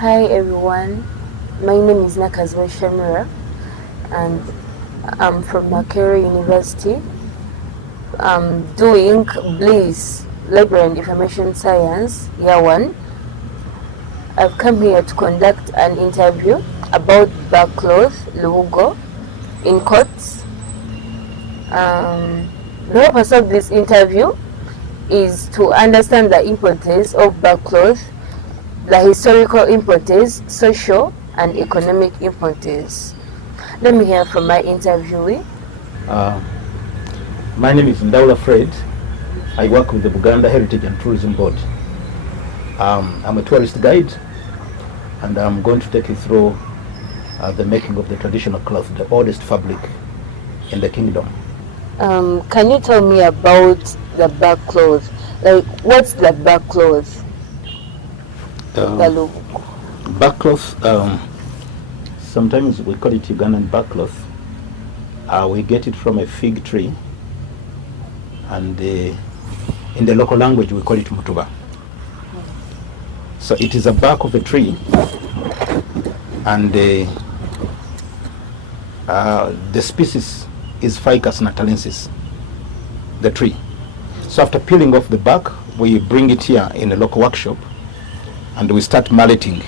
Hi everyone, my name is Ms.Sham and I'm from Makerere University. I'm doing Bliss Library and Information Science, Year 1. I've come here to conduct an interview about clothe, lubugo, in quotes. The purpose of this interview is to understand the importance of clothe, the historical importance, social and economic importance. Let me hear from my interviewee. My name is Ndaula Fred. I work with the Buganda Heritage and Tourism Board. I'm a tourist guide, and I'm going to take you through the making of the traditional cloth, the oldest fabric in the kingdom. Can you tell me about the clothe? Like, what's the clothe? Backcloth, sometimes we call it Ugandan backcloth. We get it from a fig tree, and in the local language we call it mutuba. So it is a bark of a tree, and the species is Ficus natalensis, the tree. So after peeling off the bark, we bring it here in a local workshop, and we start malleting.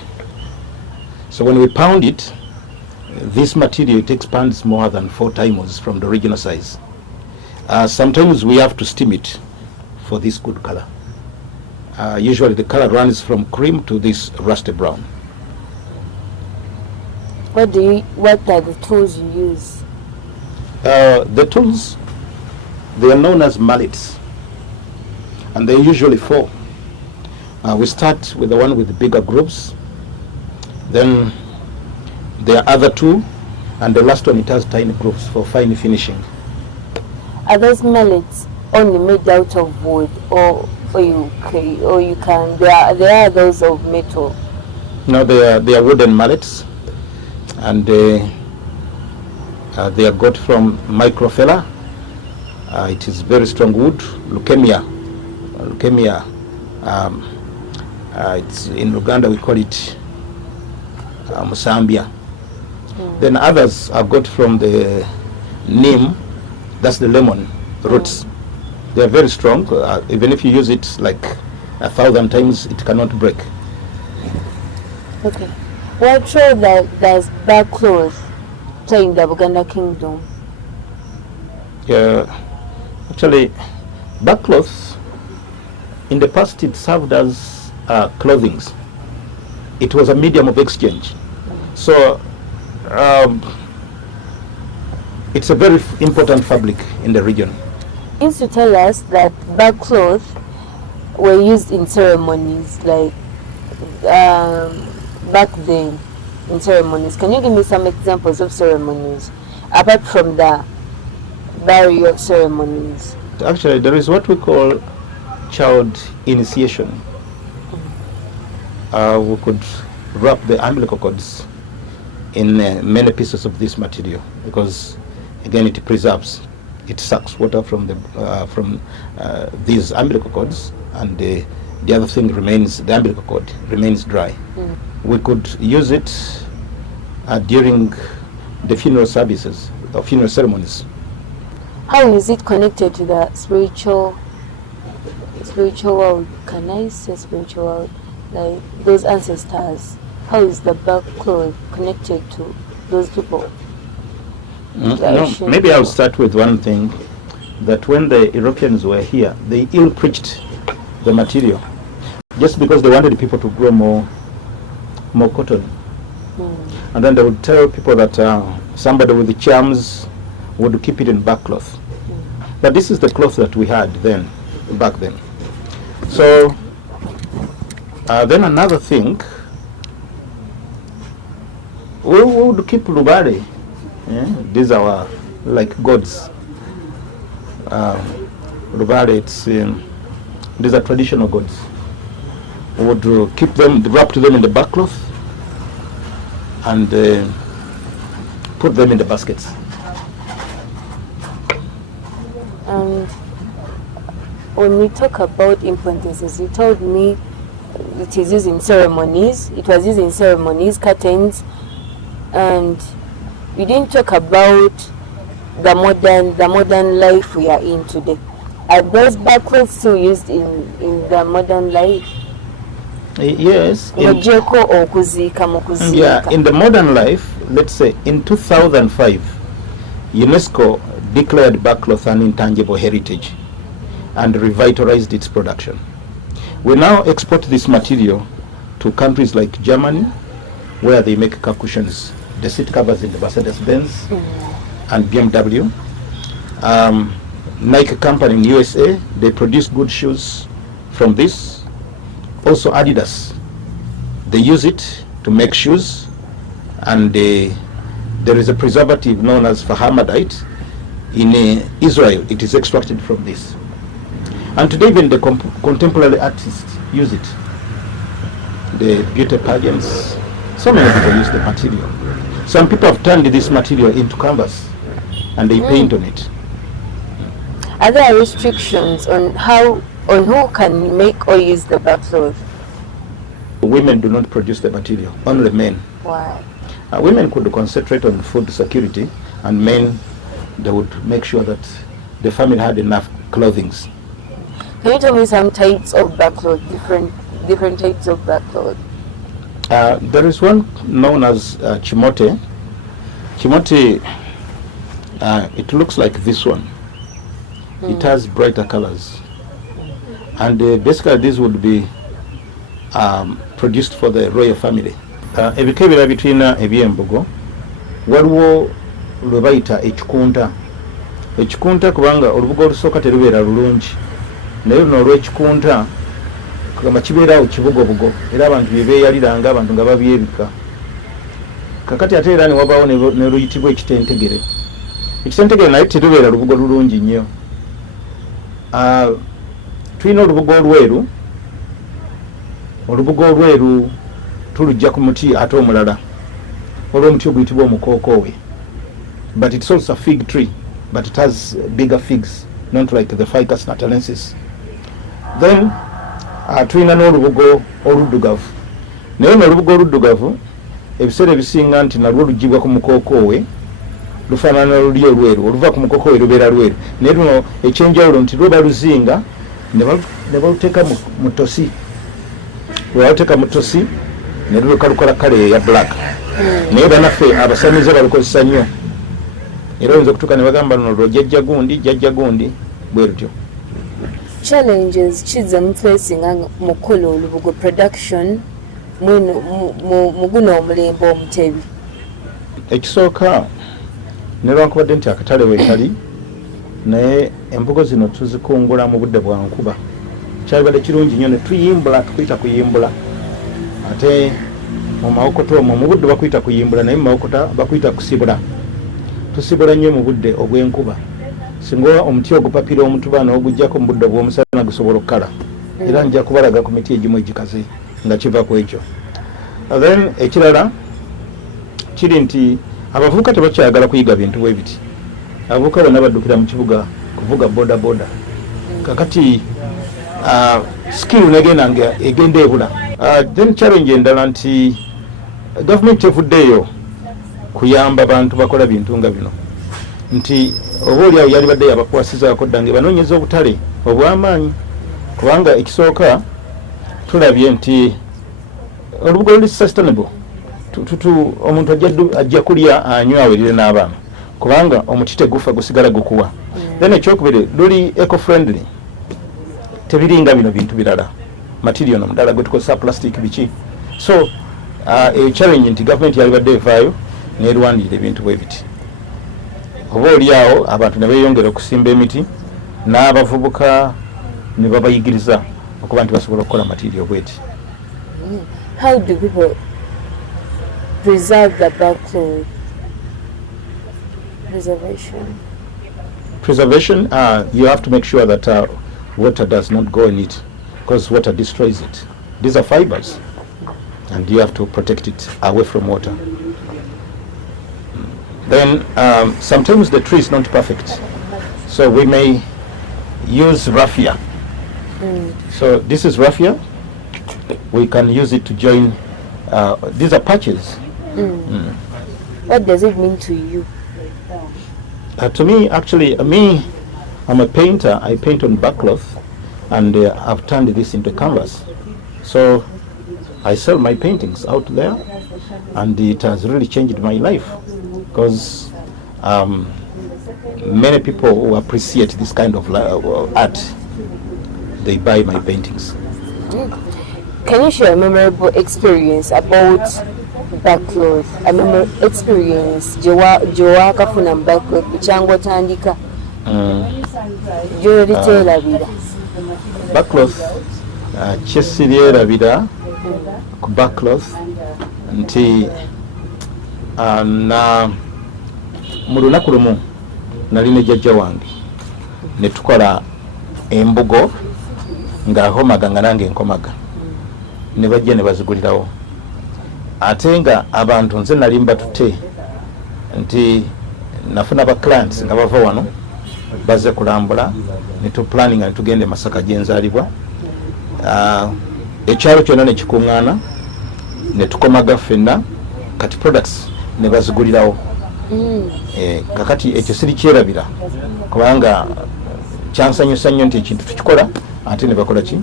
So when we pound it, this material, it expands more than 4 times from the original size. Sometimes we have to steam it for this good color. Usually the color runs from cream to this rusty brown. What are the tools you use? The tools, they are known as mallets, and they're usually 4. We start with the one with the bigger grooves, then there are other 2, and the last one, it has tiny grooves for fine finishing. Are those mallets only made out of wood, or you can there are those of metal? No, they are wooden mallets, and they are got from microphylla. It is very strong wood, leukemia. It's in Uganda we call it musambia. Then others are got from the neem, that's the lemon roots. They are very strong. Even if you use it like 1,000 times, it cannot break. Okay. What role does clothe play in the Buganda kingdom? Actually, cloth, in the past it served as clothing. It was a medium of exchange. So it's a very important fabric in the region. You used to tell us that clothes were used in ceremonies, like back then in ceremonies. Can you give me some examples of ceremonies apart from the burial ceremonies? Actually, there is what we call child initiation. We could wrap the umbilical cords in many pieces of this material, because again it preserves, it sucks water from these umbilical cords, and the other thing remains, the umbilical cord remains dry. We could use it during the funeral services or funeral ceremonies. How is it connected to the spiritual world? Can I say spiritual world? Like those ancestors, how is the clothes connected to those people? No, maybe I'll start with one thing, that when the Europeans were here, they ill-preached the material just because they wanted people to grow more cotton. And then they would tell people that somebody with the charms would keep it in cloth. But this is the cloth that we had back then. So then another thing, we would keep lubare. These are our, like, gods. Lubare, these are traditional gods. We would keep them, wrap them in the cloth, and put them in the baskets. When we talk about importances, you told me it is used in ceremonies. It was used in ceremonies, curtains, and we didn't talk about the modern life we are in today. Are those backcloths still used in the modern life? Yes. Yeah, in the modern life, let's say in 2005, UNESCO declared backcloth an intangible heritage and revitalized its production. We now export this material to countries like Germany, where they make car cushions, the seat covers in the Mercedes-Benz and BMW. Nike company in USA, they produce good shoes from this. Also Adidas, they use it to make shoes, and there is a preservative known as formaldehyde. In Israel, it is extracted from this. And today even the contemporary artists use it. The beauty pageants, so many people use the material. Some people have turned this material into canvas and they paint on it. Are there restrictions on who can make or use the backcloth? Women do not produce the material, only men. Why? Women could concentrate on food security, and men, they would make sure that the family had enough clothing. Can you tell me some types of backcloth, different types of backcloth? There is one known as chimote. Chimote, it looks like this one. It has brighter colors. And basically these would be produced for the royal family. Ebikebera bitwina ebyembugo waliwo lwe bayita ekikunta. Ekikunta kubanga olubugo olusooka terubeera lulungi, naye luno olw'ekikunta kugamba kibeerawo kibugobugo era abantu bye beeyaliranga, abantu nga babyebika. Kakati ate era ne wabaawo ne luyitibwa ekitentegere. Ekitentegere naye terubeera lubugo lulungi nnyo. Tulina olubugo olweru. Olubugo olweru tulujja ku muti ate omulala. Olw'omuti oguyitibwa omukookowe. But it's also a fig tree, but it has bigger figs, not like the Ficus natalensis. Then tulina n'olubugo oluddugavu. Naye n'olubugo oluddugavu ebiseera ebisinga nti nalwo lugibwa ku mukookowe lufaanana luli olweru, oluva ku mukookowe lubeera lweru. Naye luno ekyenjawulo nti lwe baluzinga ne baluteeka mu tosi. Bwe baluteeka mu tosi ne luleka lukola kale eya black. Naye bannaffe abasamize balukozesa nnyo. Era oyinza okutuuka ne bagamba luno lwo jjajja gundi bwe lutyo. Challenges kize mu facing mu kukola olubugo production mu guno omulembe omutebi. Ekisooka newankubadde nti akatale weekali, naye embugo zino tuzikungula mu budde bwa nkuba. Kyalibadde kirungi nnyo ne tuyimbula, tukuyita kuyimbula. Ate mu mawokoto omwo mu budde bakuyita kuyimbula, naye mu mawokota bakuyita kusibula. Tusibula nnyo mu budde obw'enkuba. Singa omuti ogupapira omutuba n'ogujjako mu budde bw'omusana gusobola okukala. Era nja kubalaga ku miti egimu egikaze nga kiva ku ekyo. Then ekirala kiri nti abavubuka tebakyayagala kuyiga bintu bwe biti. Abavubuka bonna baddukira mu kibuga kuvuga boda. Kakati skill negenda nga egenda ebula. Then challenge endala nti government evuddeyo kuyamba bantu bakola bintu nga bino. Nti oba oliawo yali badde yabakwasizaako dda nga banoonyeza obutale obw'amaanyi. Kubanga ekisooka tulabye nti olubugo luli sustainable. Omuntu ajja kulya anywa awelire n'abaana. Kubanga omuti tegufa gusigala gukuwa. Then ekyokubiri luli eco friendly. Tebiringa bino bintu birala. Material nomudala gwe tukozesa plastic biki. So challenge nti government yali badde evaayo n'erwanirira ebintu bwe biti. Oba oliawo abantu ne beeyongera okusimba emiti n'abavubuka ne babayigiriza okuba nti basobola okukola material bweti. How do people preserve the backcloth? Preservation, you have to make sure that water does not go in it, because water destroys it. These are fibers, and you have to protect it away from water. Then sometimes the tree is not perfect, so we may use raffia. So this is raffia. we can use it to join. These are patches. What does it mean to you? To me, actually, I'm a painter. I paint on backcloth, and I've turned this into canvas. So I sell my paintings out there, and it has really changed my life because many people who appreciate this kind of art, they buy my paintings. Can you share a memorable experience about backcloth? A memorable experience Joa kafuna backcloth chango tandika Jori terabira backcloth kyesirierabira ku backcloth nti na mu lunaku lumu nali ne jjajja wange ne tukola embugo ng'akomaga nga nange nkomaga ne bajja ne bazigulirawo ate nga abantu nze nali mbatute nti nafuna ba clients nga bava wano baze kulambula ne tu planning ne tugende Masaka gyenzaalibwa ekyalo kyonna ne kikuŋŋaana ne tukomaga ffenna kati products ne bazigulirawo kakati ekyo siri kyerabira kubanga kyansanyusa nnyo nti ekintu tukikola ate ne bakola ki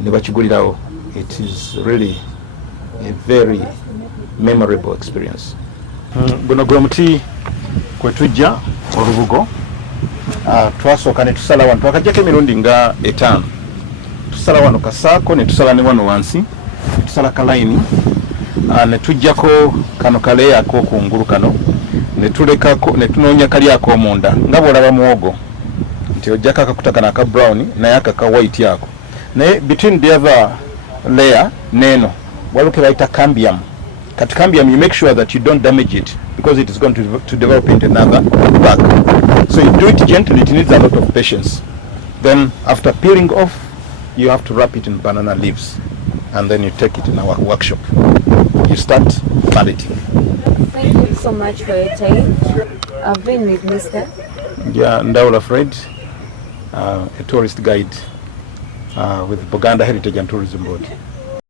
ne bakigulirawo. It is really a very memorable experience. Guno gwe muti kwe tujja olubugo twasooka ne tusala wano twakajjako emirundi nga 5 tusala wano kasaako ne tusala ne wano wansi ne tusala kalayini ne tujjako kano kaleya ak'okungulu kano ne tulekako ne tunoonya kali ak'omunda nga bw'olaba muwogo nti ojjako akakuta kano aka brown naye akaka white ako naye between the other layer neno waliwo ke bayita cambium. Kati cambium, you make sure that you don't damage it because it is going to develop into another bag. So you do it gently. It needs a lot of patience. Then after peeling off, you have to wrap it in banana leaves and then you take it in our workshop. You start palleting. Thank you so much for your time. I've been with Mr. Ndaula Fred, a tourist guide with Buganda Heritage and Tourism Board.